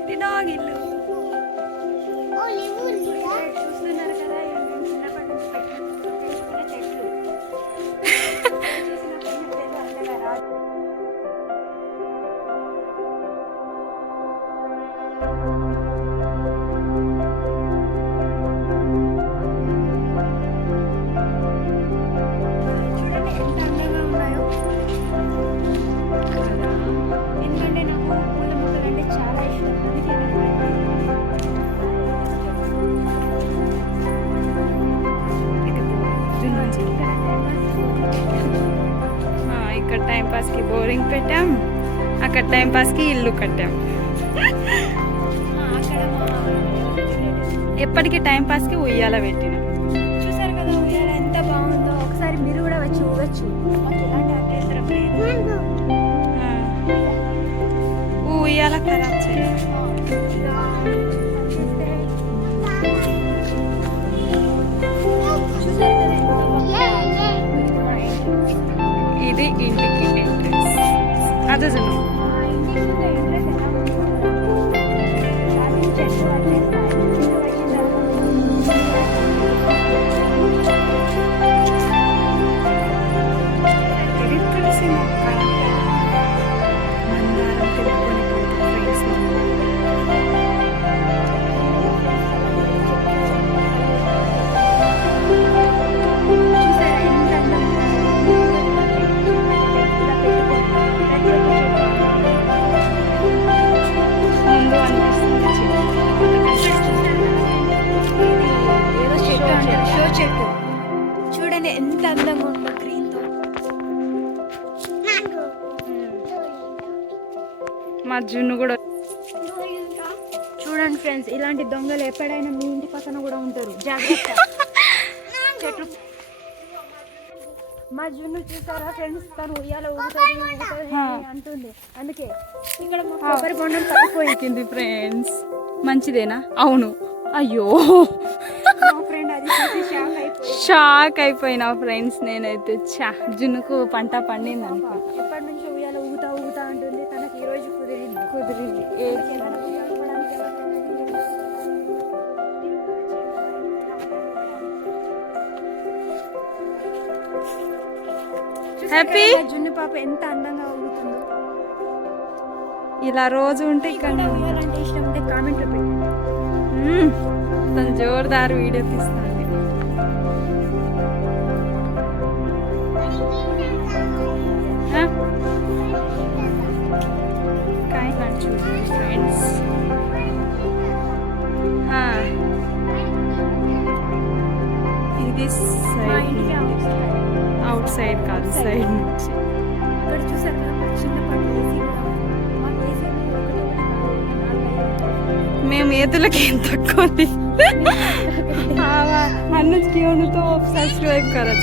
ఇది డాగ్ ఇల్లు చూస్తున్నారు కదా. చిన్నప్పటి నుంచి పెట్టుకున్న చెట్లు చూడండి ఎంత అందంగా ఉన్నాయో. ఎందుకంటే నాకు పూల మొక్కలు అంటే చాలా ఇష్టం. అందుకే ఇక్కడ టైంపాస్కి బోరింగ్ పెట్టాం, అక్కడ టైంపాస్కి ఇల్లు కట్టాం. ఎప్పటికీ టైంపాస్కి ఉయ్యాల పెట్టినాం. చూసారు కదా ఉయ్యాల ఎంత బాగుందో. ఒకసారి మీరు కూడా వచ్చి ఊగచ్చు. మాకు ఎలాంటి అభ్యంతరం లేదు. ఉయ్యాల ఖరాబ్ చేయాలి. ఇది ఇంటికి ఎంట్రన్స్. అదే ఇది తులసి మొక్క. మందారం తెంపుకొని ఫ్రెండ్స్. చూడండి ఎంత అందంగా ఉందో గ్రీన్ తో. మా జున్ను కూడా చూడండి ఫ్రెండ్స్. ఇలాంటి దొంగలు ఎప్పుడైనా మీ ఇంటి పక్కన కూడా ఉంటారు, జాగ్రత్త. చెట్లు మా జున్ను చూసారా ఫ్రెండ్స్, తను ఉయ్యాల ఊగుతుంది అంటుంది. అందుకే ఇక్కడ కొబ్బరి బొండం పడిపోయింది ఫ్రెండ్స్. మంచిదేనా? అవును. అయ్యో ఫ్రెండ్, అది షాక్ అయిపోయినా ఫ్రెండ్స్. నేనైతే జున్నుకు పంట పండింది అనుకో. ఎప్పటి నుంచి ఉయ్యాల ఊగుతా ఉంటుంది. తనకి ఈ రోజు కుదిరింది. హ్యాపీ జున్ను పాప ఎంత అందంగా ఊగుతుందో. ఇలా రోజు ఉంటే ఇక్కడ ఉయ్యాలంటే ఇష్టం ఉంటే కామెంట్ లో పెట్టండి. తను జోరుదారు వీడియో తీస్తాను. ఫ్రెండ్స్ ఇది సైడ్, అవుట్ సైడ్ కాదు, సైడ్ నుంచి. ఇక్కడ చూసారు కదా చిన్నప్పటి ఏసీ కూడా. మేము ఏతులకి ఏం తక్కువ अन्नज क्यों तो सब्सक्राइब करा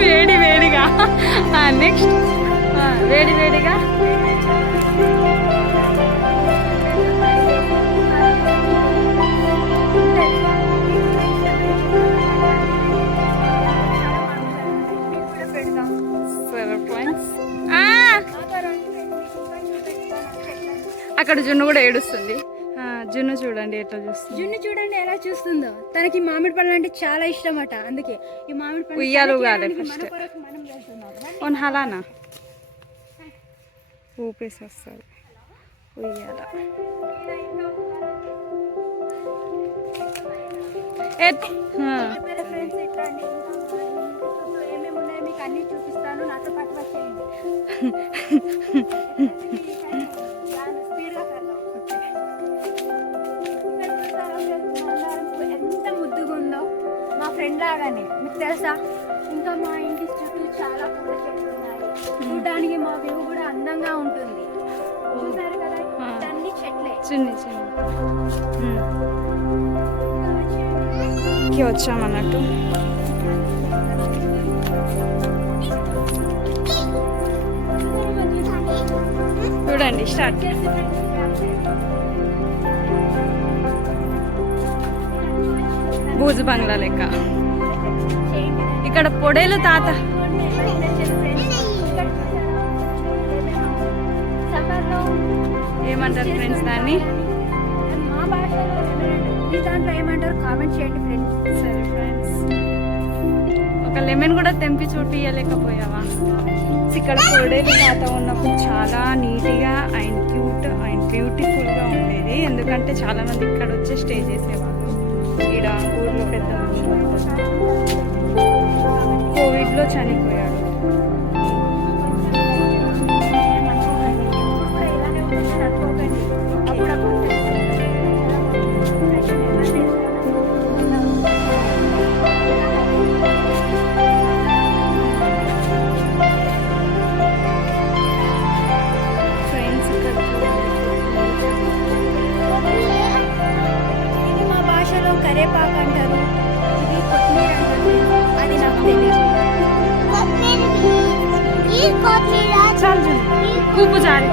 వేడి వేడిగా నెక్స్ట్ వేడి వేడిగా అక్కడ జున్ను కూడా ఏడుస్తుంది. జున్ను చూడండి ఎట్లా చూస్తుంది. జున్ను చూడండి ఎలా చూస్తుందో. తనకి మామిడి పళ్ళు అంటే చాలా ఇష్టం అట. అందుకే ఈ మామిడి పళ్ళు ఉయ్యాలు కాలే ఫస్ట్ హలానా ఊపేసి వస్తుంది ఉయ్యాల. ఫ్రెండ్స్ ఇట్లాంటి ఏమేమి ఉన్నాయో మీకు అన్నీ చూపిస్తాను, నాతో పాటు వచ్చేయండి. స్పీడ్గా ఎంత ముద్దుగా ఉందో మా ఫ్రెండ్ లాగానే, మీకు తెలుసా. ఇంకా మా ఇంటి చుట్టూ చాలా పూల చెట్లు ఉన్నాయి, చూడడానికి మా వ్యూ కూడా అందంగా ఉంటుంది. చూసారు కదా, అన్ని చెట్లే. వచ్చామన్నట్టు. చూడండి స్టార్ట్. బూజు బంగ్లా లెక్క. ఇక్కడ పొడేలు తాత ఏమంటారు ఫ్రెండ్స్ దాన్ని? మా భాషలో మీ దాంట్లో ఏమంటారు కామెంట్ చేయండి ఫ్రెండ్స్. సరే ఫ్రెండ్స్, ఒక లెమన్ కూడా తెంపి చూపియలేకపోయావా? ఇక్కడ పొడేలు తాత ఉన్నప్పుడు చాలా నీట్గా అండ్ క్యూట్ అండ్ బ్యూటిఫుల్గా ఉండేది. ఎందుకంటే చాలా మంది ఇక్కడ వచ్చి స్టే చేసేవాళ్ళు. ఈడ ఊర్లో పెద్ద మనుషులు కోవిడ్లో చనిపోయాడు. కరేపాకు అంటారు, ఇది కొత్తిమీర అంటారు, అది నాకు తెలియదు. చాలు ఉప్పు జారి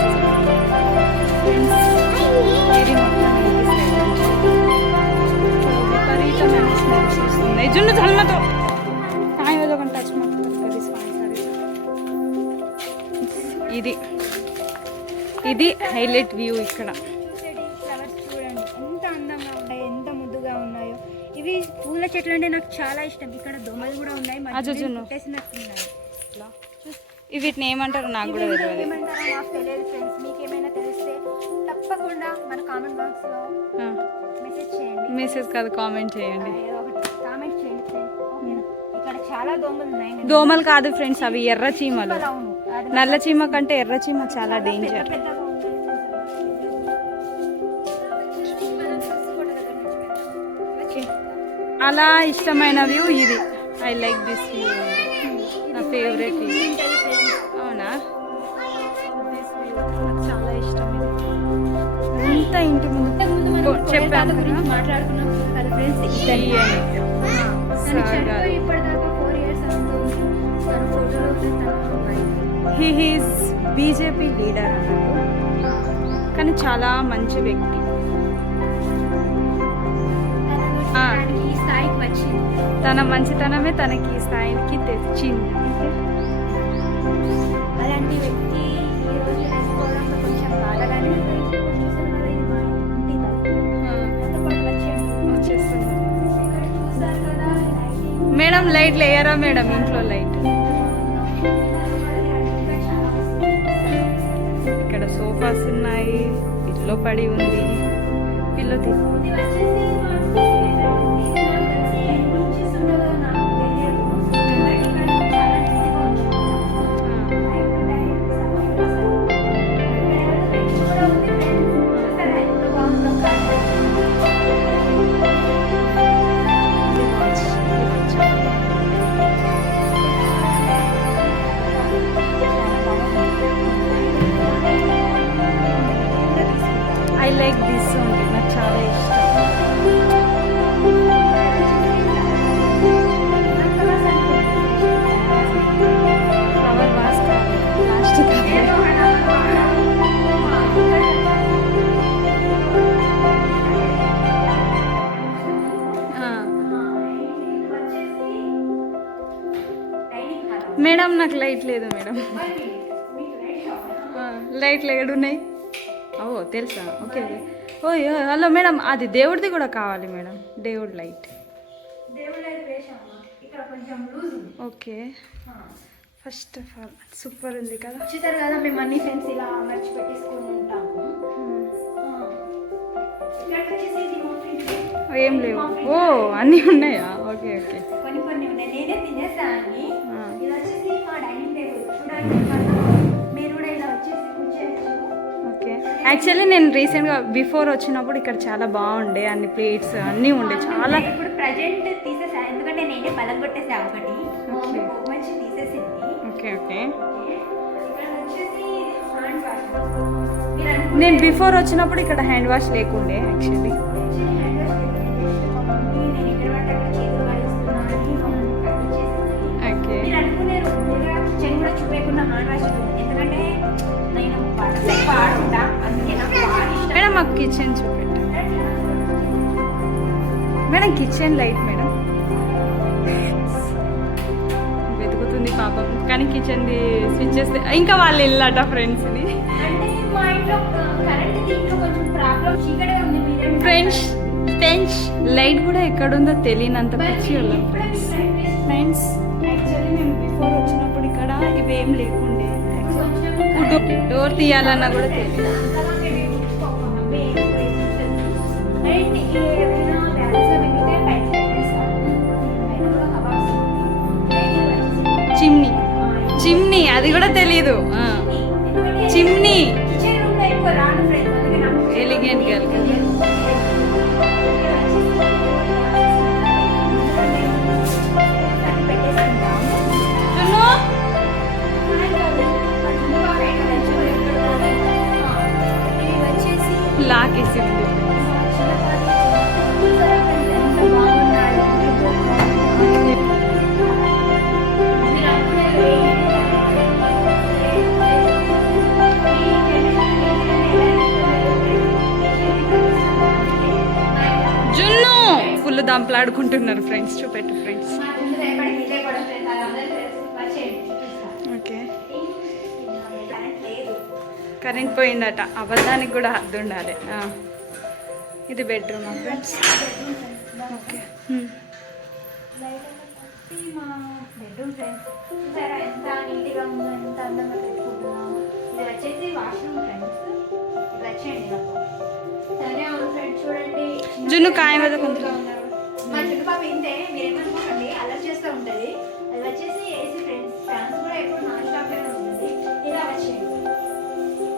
విపరీతమైన స్మెల్స్ వస్తున్నాయి. జున్ను చల్లతో టచ్ ఇది హైలైట్ వ్యూ. ఇక్కడ ఫ్లవర్స్ చూడండి ఎంత అందంగా ఉన్నాయి, ఎంత ముద్దుగా ఉన్నాయో. ఇవి పూల చెట్లు అంటే నాకు చాలా ఇష్టం. ఇక్కడ దోమలు కూడా ఉన్నాయి, వీటిని ఏమంటారు నాకు కూడా తెలియదు. ఏమంటారో నాకు తెలియదు ఫ్రెండ్స్. మీకు ఏమైనా తెలిస్తే తప్పకుండా మన కామెంట్ బాక్స్ లో మెసేజ్ చేయండి. మెసేజ్ కాదు, కామెంట్ చేయండి. కామెంట్ చేయండి ఫ్రెండ్స్. ఓకేనా? ఇక్కడ చాలా దోమలు ఉన్నాయి. దోమలు కాదు ఫ్రెండ్స్, అవి ఎర్ర చీమలు. నల్ల చీమ కంటే ఎర్ర చీమ చాలా డేంజర్. అలా ఇష్టమైన వ్యూ ఇది. ఐ లైక్ దిస్ వ్యూ, నా ఫేవరెట్ వ్యూ. అవునా? నాకు చాలా ఇష్టం ఇది. ఎంత ఇంటి ముందు చెప్పాను మాట్లాడుకున్నాం కదా friends. He is BJP leader అన్నట్టు, కానీ చాలా మంచి వ్యక్తి. తన మంచితనమే తనకి ఈ స్థాయికి తెచ్చింది. అలాంటి వ్యక్తి ఈ రోజు వేసుకోవడంలో కొంచెం బాధగానే మేడం లైట్ లేయరా మేడం? ఇంట్లో లైట్. ఇక్కడ సోఫాస్ ఉన్నాయి, పిల్లో పడి ఉంది. పిల్లో ఐ లైక్ దిస్ ఉంది, నాకు చాలా ఇష్టం. Flower vase plastic. మేడం నాకు లైట్ లేదు మేడం. లైట్లు ఎక్కడున్నాయి? ఓ తెలుసా? Okay okay. ఓ హలో మేడం, అది దేవుడిది కూడా కావాలి మేడం. దేవుడి light. Okay. First of all super ఉంది కదా. చూసారు కదా, మేము అన్ని ఫ్రెండ్స్ ఇలా అమర్చి పెట్టేసుకొని ఉంటాము. ఏం లేవు. ఓ అన్నీ ఉన్నాయా? Okay okay. కొన్ని కొన్ని ఉన్నాయి, నేనే తినేసాను. ఆ. ఇది వచ్చేసి మా డైనింగ్ టేబుల్ చూడండి, మీరు కూడా ఇలా వచ్చేసి కూర్చోవచ్చు. ఓకే. యాక్చువల్లీ నేను రీసెంట్గా బిఫోర్ వచ్చినప్పుడు ఇక్కడ చాలా బాగుండే, అన్ని ప్లేట్స్ అన్నీ ఉండే చాలా. ఇప్పుడు ప్రజెంట్ తీసేసా, ఎందుకంటే నేనే పలం కొట్టేసా ఒకటి, ఓకే. మంచి తీసేసింది. Okay okay. ఇక్కడ వచ్చేసి హ్యాండ్ వాష్. నేను బిఫోర్ వచ్చినప్పుడు ఇక్కడ హ్యాండ్ వాష్ లేకుండే యాక్చువల్లీ. ఓకే. మీరు అనుకునేరు కిచెన్ కూడా చూపేయకుండా హ్యాండ్ వాష్, ఎందుకంటే నేను పాడుంటా, అందుకే నాకు బాగా ఇష్టం. మేడం మాకు కిచెన్ చూపెట్టు మేడం. కిచెన్ లైట్ మేడం వెతుకుతుంది పాపం, కానీ కిచెన్ది స్విచ్ చేస్తే ఇంకా వాళ్ళు ఇల్లట ఫ్రెండ్స్ని. అంటే మా ఇంట్లో కరెంట్ దీంట్లో కొంచెం ప్రాబ్లం, చీకటే ఉంది. ఫ్రెండ్స్ లైట్ కూడా ఎక్కడుందో తెలియనంత పిచ్చి వాళ్ళం ఫ్రెండ్స్. యాక్చువల్లీ మేము బిఫోర్ వచ్చినప్పుడు ఇక్కడ ఇవేం లేకుండే, డోర్ తీయాలన్నా కూడా తెలియదు. చిమ్నీ అది కూడా తెలీదు. Chimney elegant girl. లాకేసి ఉంది. జున్ను ఫుల్ దంపలాడుకుంటున్నారు ఫ్రెండ్స్. చూపెట్టు ఫ్రెండ్స్. ఓకే. కరెంట్ పోయిందట, అబద్ధానికి కూడా హద్దు ఉండాలి. ఇది బెడ్రూమ్ ఫ్రెండ్స్. ఓకే. మా బెడ్రూమ్ ఫ్రెండ్స్ చూసారా ఎంత నీట్గా ఉందో, ఎంత అందంగా పెట్టుకుంటున్నాము. ఇది వచ్చేసి వాష్రూమ్ ఫ్రెండ్స్. ఇది వచ్చేయండి నాకు. సరే అవును ఫ్రెండ్స్, చూడండి జున్ను కాయ మీద కొంచెం ఉన్నారు. మా చుట్టుపాప ఇంతే, మీరేమనుకోకండి, అలర్ట్ చేస్తూ ఉంటుంది. అది వచ్చేసి ఏసీ ఫ్రెండ్స్. ఫ్యాన్స్ కూడా ఎప్పుడు నాన్ స్టాప్గానే ఉంటుంది. ఇలా వచ్చేయండి.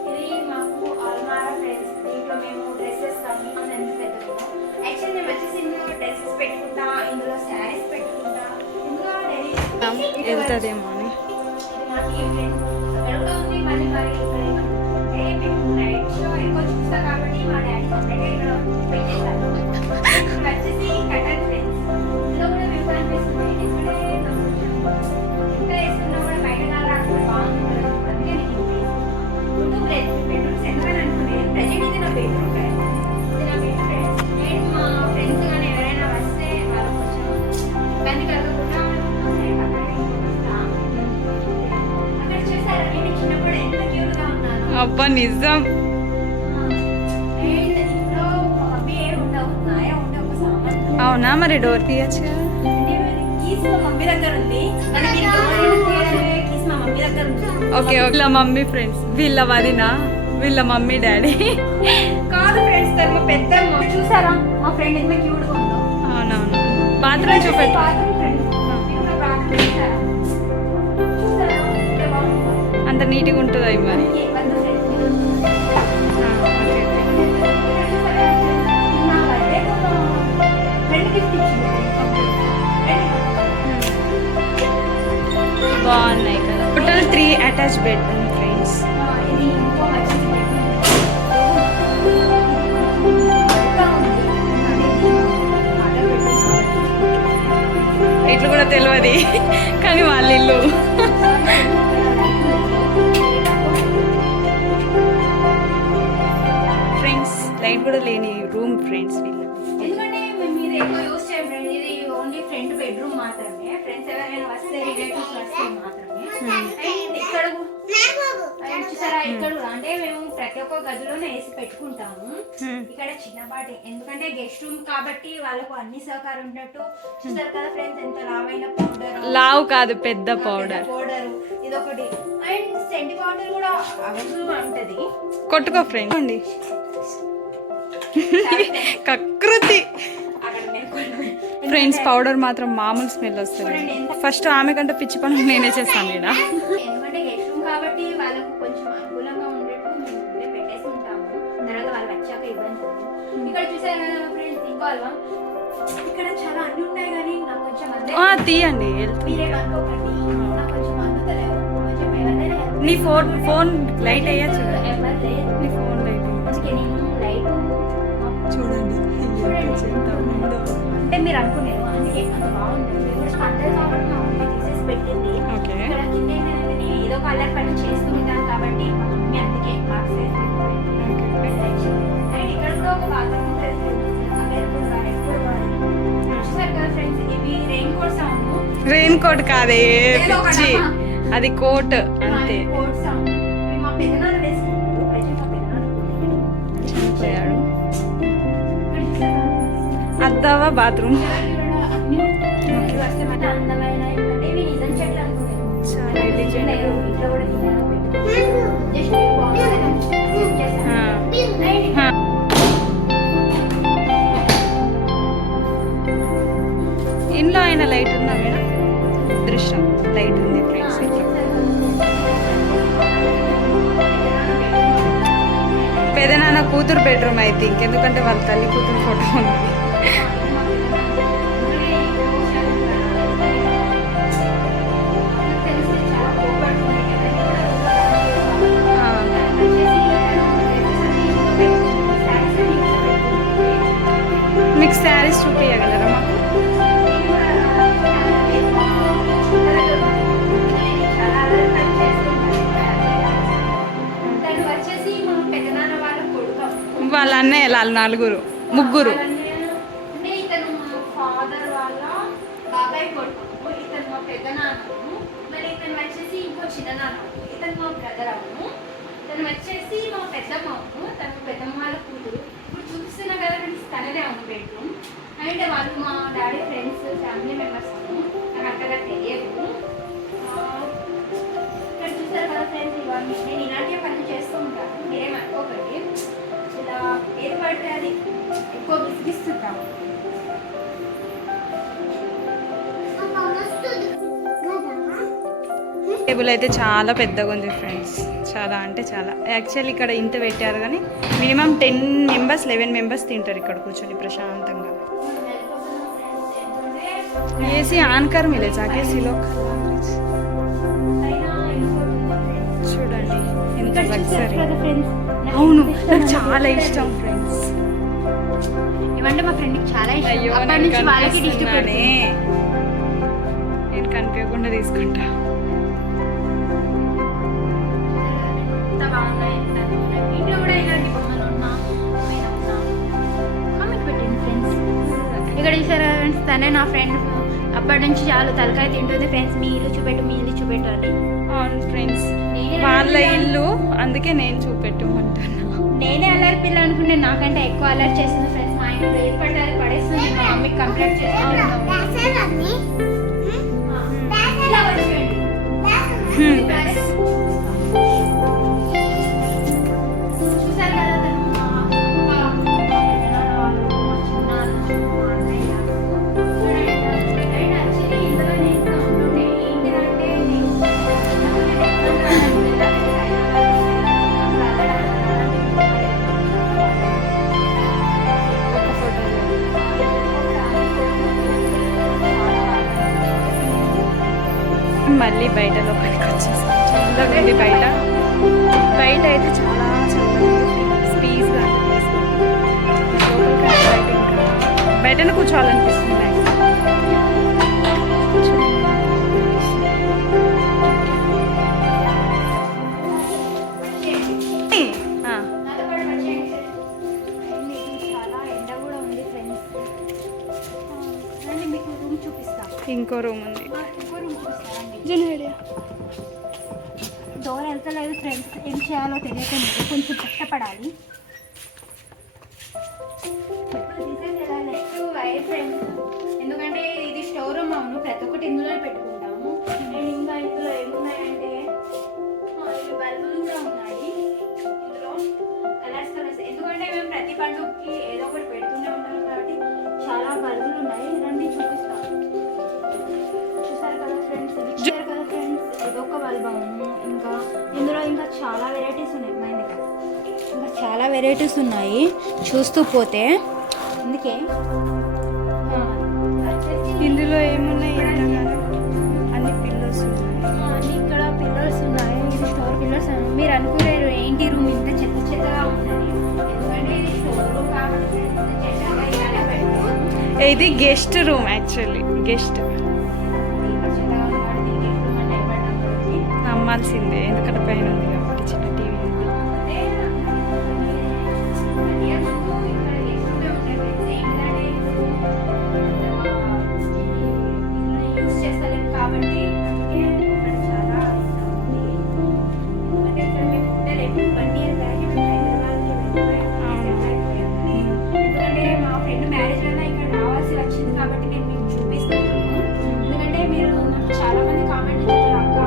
ఇది మాకు అల్మారా ఫ్రెండ్స్. దీంట్లో మేము డ్రెస్సెస్ కానీ ఎంత పెట్టుకుంటాం. యాక్చువల్లీ మేము వచ్చేసి ఇందులో డ్రెస్సెస్ పెట్టుకుంటా, ఇందులో శారీస్ పెట్టుకుంటా, ఇందులో వెళ్తుందేమో అని. ఇది మాకు ఈ ఫ్రెండ్స్ అక్కడ ఉంది. మళ్ళీ మరి నైట్ షో ఎక్కువ చూస్తా కాబట్టి మా డాడీ సపరేట్గా ఇక్కడ పెట్టేశారు. ఇప్పుడు వచ్చేసి కటన్ ఫ్రెండ్స్. ఇందులో కూడా మేము కనిపిస్తుంది. ఇక్కడే ఇంకా వేసుకున్నా కూడా బయట రాకుండా బాగుంటుంది, అందుకే నేను ముందు బెడ్రూమ్స్ ఎందుకని అనుకునేది. ప్రజెంట్ ఇది నా బెడ్రూమ్ ఫ్రెండ్స్. ఇది నా బెడ్ ఫ్రెండ్స్. నేను మా ఫ్రెండ్స్ కానీ ఎవరైనా వస్తే వాళ్ళు కొంచెం ఇబ్బంది కలగకుండా అక్కడ చూసారా నేను చిన్నప్పుడు ఎంత క్యూట్గా ఉన్నాను. అబ్బా నిజం. అవునా, మరి డోర్ తీయచ్చు కదా. ఓకే. వీళ్ళ మమ్మీ ఫ్రెండ్స్, వీళ్ళ వదిన, వీళ్ళ మమ్మీ డాడీ. కాదు ఫ్రెండ్స్, మా పెద్దమ్మ చూసారా మా ఫ్రెండ్ ఎంత క్యూట్ గా ఉందో. అవునవును. బాత్రూమ్ చూపెట్టు. అంత నీట్గా ఉంటుంది అవి మరి. బాగున్నాయి కదా. Total 3 attach bedroom friends. ఇట్లు కూడా తెలియదు కానీ వాళ్ళ ఇల్లు. ఫ్రెండ్స్ లైట్ కూడా లేని రూమ్ ఫ్రెండ్స్ వీళ్ళు. ఎందుకంటే మీరు ఎక్కువ యూస్ చేయండి. ఇది ఓన్లీ ఫ్రంట్ బెడ్రూమ్ మాత్రమే. ఫ్రెండ్స్ ఎవరైనా వస్తే రిలేటివ్స్ వస్తే మాత్రమే. ఇక్కడ చూసారా, ఇక్కడ అంటే మేము ప్రతి ఒక్క గదిలోనే వేసి పెట్టుకుంటాము. ఇక్కడ చిన్నపాటి, ఎందుకంటే గెస్ట్ రూమ్ కాబట్టి వాళ్ళకు అన్ని సహకారం ఉన్నట్టు. చూసారు కదా ఫ్రెండ్స్, ఎంత లావైన పౌడర్. లావు కాదు, పెద్ద పౌడర్. ఇదొకటి. అండ్ సెంటి పౌడర్ కూడా అవైలబుల్ ఉంటది. కొట్టుకో ఫ్రెండ్స్. అండి కకృతి. అక్కడ ఫ్రెండ్స్ పౌడర్ మాత్రం మామూలు స్మెల్ వస్తుంది. ఫస్ట్ ఆమె కంటే పిచ్చి పనులు నేనే చేస్తాను ఇక్కడ. ఎందుకంటే గెస్ట్ రూమ్ కాబట్టి వాళ్ళకు కొంచెం అనుకూలంగా ఉండేట్టు మేము ముందే పెట్టేసి ఉంటాము. తర్వాత వాళ్ళు వచ్చాక ఇబ్బంది పడదు. ఇక్కడ చూసారు కదా ఫ్రెండ్స్, ఇంకో అల్వా ఇక్కడ చాలా అన్ని ఉన్నాయి కానీ నాకు కొంచెం అందే తీయండి. మీరే అనుకోకండి, నాకు కొంచెం అందుతలేవు. కొంచెం ఎవరైనా నీ ఫోన్ లైట్ అయ్యచ్చు కదా. ఎవరు లేదు, నీ ఫోన్ లైట్ అందుకే నేను లైట్ చూడండి అంటే మీరు అనుకునేది అందుకే అంత బాగుంది. అందరు కాబట్టి మా మమ్మీ తీసేసి పెట్టింది. ఓకే. ఇక్కడ కింద ఏంటంటే నేను ఏదో కలర్ పని చేస్తూ ఉంటాను కాబట్టి మా మమ్మీ అందుకే బాక్స్ పెట్టచ్చు. అండ్ ఇక్కడ కూడా ఒక బాత్రూమ్ ఉంటుంది. చూసారు కదా ఫ్రెండ్స్, ఇవి రెయిన్ కోట్స్ అవును. రెయిన్ కోట్ కాదే పిచ్చి, అది కోట్ అంతే. కోట్స్ అవును. ఇవి మా పెద్దనాన్న వేసుకుంటారు. ప్రజెంట్ మా పెద్దనాన్న చనిపోయాడు. అద్దావా బాత్రూమ్ అందమైన ఇవి నిజం చెట్లు అనుకున్నాను. చాలా ఎలిజెంట్. ఇంట్లో కూడా జస్ట్ ఇంట్లో అయినా లైట్ ఉందా మేడం? దృశ్యం లైట్ ఉంది ఫ్రెండ్స్. పెదనాన్న కూతురు బెడ్రూమ్ అయితే ఇంకెందుకంటే వాళ్ళ తల్లి కూతురు ఫోటో ఉంది. మీకు శారీస్ చూపించగలరా మాకు? వాళ్ళ అన్నయ్య వాళ్ళ నలుగురు ముగ్గురు. అంటే ఇతను మా ఫాదర్ వాళ్ళ బాబాయ్ కొడుకు, ఇతను మా పెద్ద నాన్నను, మరి ఇతను వచ్చేసి ఇంకో చిన్న నాన్న, ఇతను మా బ్రదర్ అవును, ఇతను వచ్చేసి మా పెద్దమ్మ అవును, తను పెద్దమ్మ వాళ్ళ కూతురు. ఇప్పుడు చూపిస్తున్నా కదా ఫ్రెండ్స్, తనదే అవును బెడ్రూమ్. అండ్ వాళ్ళు మా డాడీ ఫ్రెండ్స్, ఫ్యామిలీ మెంబర్స్ అవును, నాకు అంతగా తెలియదు. ఇక్కడ చూసారు కదా ఫ్రెండ్స్, ఇవన్నీ నేను ఇలాంటి పనులు చేస్తూ ఉంటాను, మీరేం అనుకోకండి. ఇలా ఏది పడితే అది ఎక్కువ విసిగిస్తుంటాము. టేబుల్ అయితే చాలా పెద్దగా ఉంది ఫ్రెండ్స్, చాలా అంటే చాలా. యాక్చువల్లీ ఇక్కడ ఇంత పెట్టారు కానీ మినిమం 10 మెంబర్స్ 11 మెంబర్స్ తింటారు ఇక్కడ కూర్చొని ప్రశాంతంగా. ఏసీ ఆన్ కర్ మిలే జాకే సిలో చూడండి ఎంత లగ్జరీ. అవును, నాకు చాలా ఇష్టం ఫ్రెండ్స్. ఇవంటే మా ఫ్రెండ్కి చాలా ఇష్టం. అయ్యో అప్పటి నుంచి వాళ్ళకి కనిపిస్తున్నానే, నేను కనిపించకుండా తీసుకుంటా. ఎంత బాగున్నాయి, ఎంత బాగున్నాయి. ఇంట్లో కూడా ఇలాంటి బొమ్మలు ఉన్నా మమ్మీకి పెట్టింది ఫ్రెండ్స్. ఇక్కడ చూసారా ఫ్రెండ్స్, తనే నా ఫ్రెండ్. అప్పటి నుంచి చాలు తలకాయ తింటుంది ఫ్రెండ్స్, మీ ఇల్లు చూపెట్టు, మీ ఇల్లు చూపెట్టు అని. అవును ఫ్రెండ్స్, వాళ్ళ ఇల్లు అందుకే నేను చూపెట్టమంటున్నా. నేనే అల్లరి పిల్ల అనుకుంటే నాకంటే ఎక్కువ అల్లరి చేస్తుంది ఫ్రెండ్స్. మా ఇంట్లో ఏది పడితే అది పడేస్తుంది. మా మమ్మీకి కంప్లైంట్ చేస్తాను. చూసారు కదా తను మా అక్క, మా పెద్దనాన్న వాళ్ళు, మా చిన్నాన్న, మా అన్నయ్య. అండ్ యాక్చువల్లీ ఇందులో నేను కూడా ఉంటుండే. ఏంటిదంటే నేను ఒక ఫోటోలో మళ్ళీ బయట లోపలికి వచ్చేసాం. చల్లగా ఉంది బయట. బయట అయితే చాలా చల్లగా స్పీస్గా లోపలికి బయట ఇంకా బయటనే కూర్చోవాలనిపిస్తుంది. నాతో పాటు వచ్చేయండి సార్. అండ్ ఇది చాలా ఎండ కూడా ఉంది ఫ్రెండ్స్. రండి మీకు రూమ్ చూపిస్తా. ఇంకో రూమ్ ఉంది. ఇంకో రూమ్ చూపిస్తారండి. డోర్ వెళ్తలేదు ఫ్రెండ్స్, ఏం చేయాలో తెలియకుండా కొంచెం కష్టపడాలి. నెక్స్ట్ వైర్ ఫ్రెండ్స్, ఎందుకంటే ఇది స్టోర్ రూమ్ అవును, ప్రతి ఒక్కటి ఇందులో పెట్టుకుంటాము. అండ్ ఇంకా ఇందులో ఏమున్నాయంటే ఇవి బల్బులు కూడా ఉన్నాయి. ఇందులో కలర్స్ కలర్స్, ఎందుకంటే మేము ప్రతి పండుగకి ఏదో ఒకటి పెడుతూనే ఉంటాం కాబట్టి చాలా బల్బులు ఉన్నాయి. రండి వెరైటీస్ ఉన్నాయి చూస్తూ పోతే. అందుకే ఇందులో ఏమున్నాయి ఎంతగానో అన్ని పిల్లోస్ ఉన్నాయి. అన్ని ఇక్కడ పిల్లర్స్ ఉన్నాయి. ఇది స్టోర్ పిల్లర్స్. మీరు అనుకునేరు ఏంటి రూమ్ ఇంత చెత్త చెత్తగా ఉన్నది, ఎందుకంటే ఇది స్టోర్ రూమ్ కాబట్టి ఇంత చెత్తగా ఇలానే పెట్టారు. ఇది గెస్ట్ రూమ్ యాక్చువల్లీ. గెస్ట్ నమ్మాల్సిందే ఎందుకంటే పైన ఉంది కాబట్టి చిన్న టీవీ ఉంది. ఎందుకంటే మా ఫ్రెండ్ మ్యారేజ్ వల్ల ఇక్కడ రావాల్సి వచ్చింది కాబట్టి నేను మీకు చూపిస్తున్నాను. ఎందుకంటే మీరు నాకు చాలా మంది కామెంట్ చేస్తారు, అక్క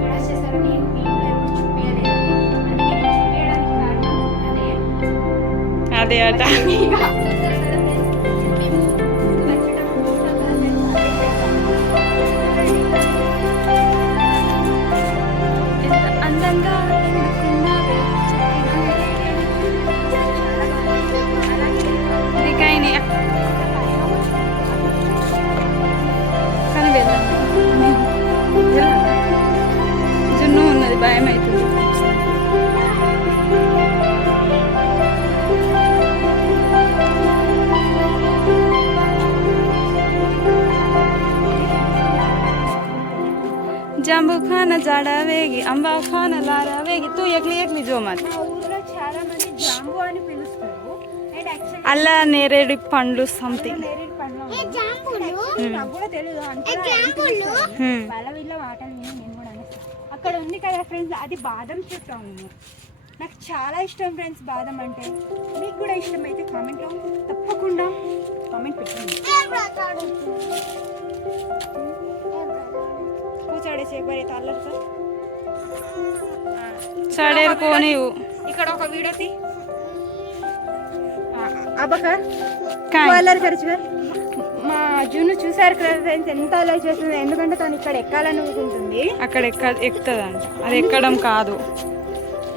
మీరు చేస్తారు నేను మీ ఇంట్లో ఎప్పుడు చూపించలేదు, అందుకే నేను చూపించడానికి కారణం అదే అట. ఎంత అందంగా ఎందుకున్నావే దిగాయని కానీ వెళ్దాం. జున్ను ఉన్నది భయం అవుతుంది. जांबू खाना जाड़ा वेगी अंबा खाना लारा वेगी तू एकली एकली जो मत. మా ఊర్లో చాలా మంది జాంబు అని పిలుస్తారు. అండ్ యాక్చువల్లీ అలా నేరేడు పండ్లు సంథింగ్. నేరేడు పండ్లు నాకు కూడా తెలియదు అంటే వాళ్ళ వీళ్ళ మాటలు విని నేను కూడా అనేస్తాను. అక్కడ ఉంది కదా ఫ్రెండ్స్, అది బాదం చెట్టు. అవును, నాకు చాలా ఇష్టం ఫ్రెండ్స్ బాదం అంటే. మీకు కూడా ఇష్టం అయితే కామెంట్లో తప్పకుండా కామెంట్ పెట్టండి. కూర్చోడే చేపడే తాళ్ళతో చడేరుకోని ఇక్కడ ఒక వీడియో తీ అబ్బకర్ కాయ్. వాళ్ళ ఖర్చుగా మా జున్ను చూసారు కదా ఫ్రెండ్స్ ఎంత అలా చేస్తుంది. ఎందుకంటే తను ఇక్కడ ఎక్కాలని అనుకుంటుంది. అక్కడ ఎక్కుతుందంట. అది ఎక్కడం కాదు.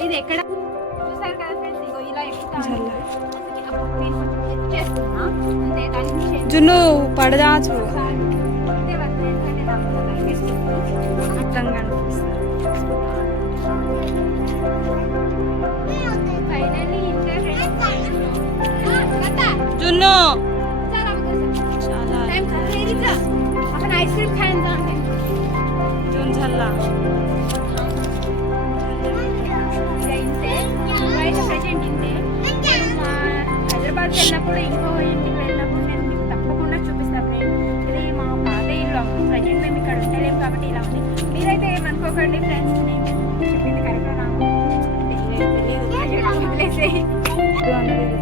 ఇది ఎక్కడ చూసారు కదా ఫ్రెండ్స్, ఇగో ఇలా ఎక్కుతాను. నేను కొంచెం హెల్ప్ చేస్తున్నా అంతే, దాని గురించి ఏం జున్ను పడదాచు అంతే వద్దు, ఎందుకంటే నాకు భయం వేస్తుంది. అర్థంగా అనిపిస్తుంది. ఫైనల్లీ ఇంతే ఫ్రెండ్స్. జున్ను చాలా చాలా टाइम खा अपन आइसक्रीम खाने जाते हैं. జున్ చల్లా ఇంతే ఇప్పుడైతే ప్రజెంట్ ఇంతే. నేను మా హైదరాబాద్కి వెళ్ళినప్పుడు ఇంకో ఇంటికి వెళ్ళినప్పుడు నేను మీకు తప్పకుండా చూపిస్తాను ఫ్రెండ్స్. ఇది మా పాత ఇల్లు. ప్రజెంట్ మేము ఇక్కడ ఉండలేము కాబట్టి ఇలా ఉంది. మీరైతే ఏమనుకోకండి ఫ్రెండ్స్, నేను చెప్పింది కరెక్ట్ నాకు తెలియదు. ఇది అనేది